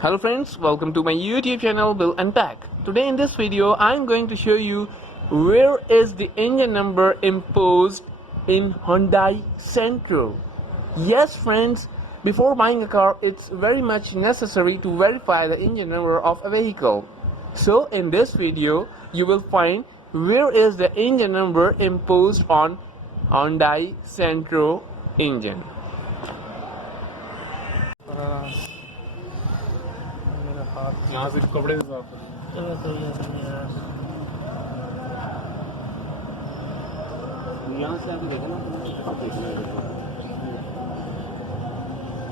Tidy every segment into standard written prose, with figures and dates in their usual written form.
Hello friends, welcome to my YouTube channel Bill and Tech. Today in this video I'm going to show you where is the engine number imposed in Hyundai Santro. Yes friends, before buying a car it's very much necessary to verify the engine number of a vehicle. So in this video you will find where is the engine number imposed on Hyundai Santro engine. यहाँ से कपड़े से साफ कर चलो तो यार यहाँ से आके देखो ना देखना है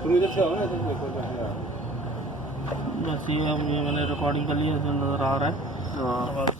तुम इधर से आओ ना इधर देखो कैसे यार बस ये अब ये मैंने रिकॉर्डिंग कर ली है, जो नज़र आ रहा है। हाँ। बस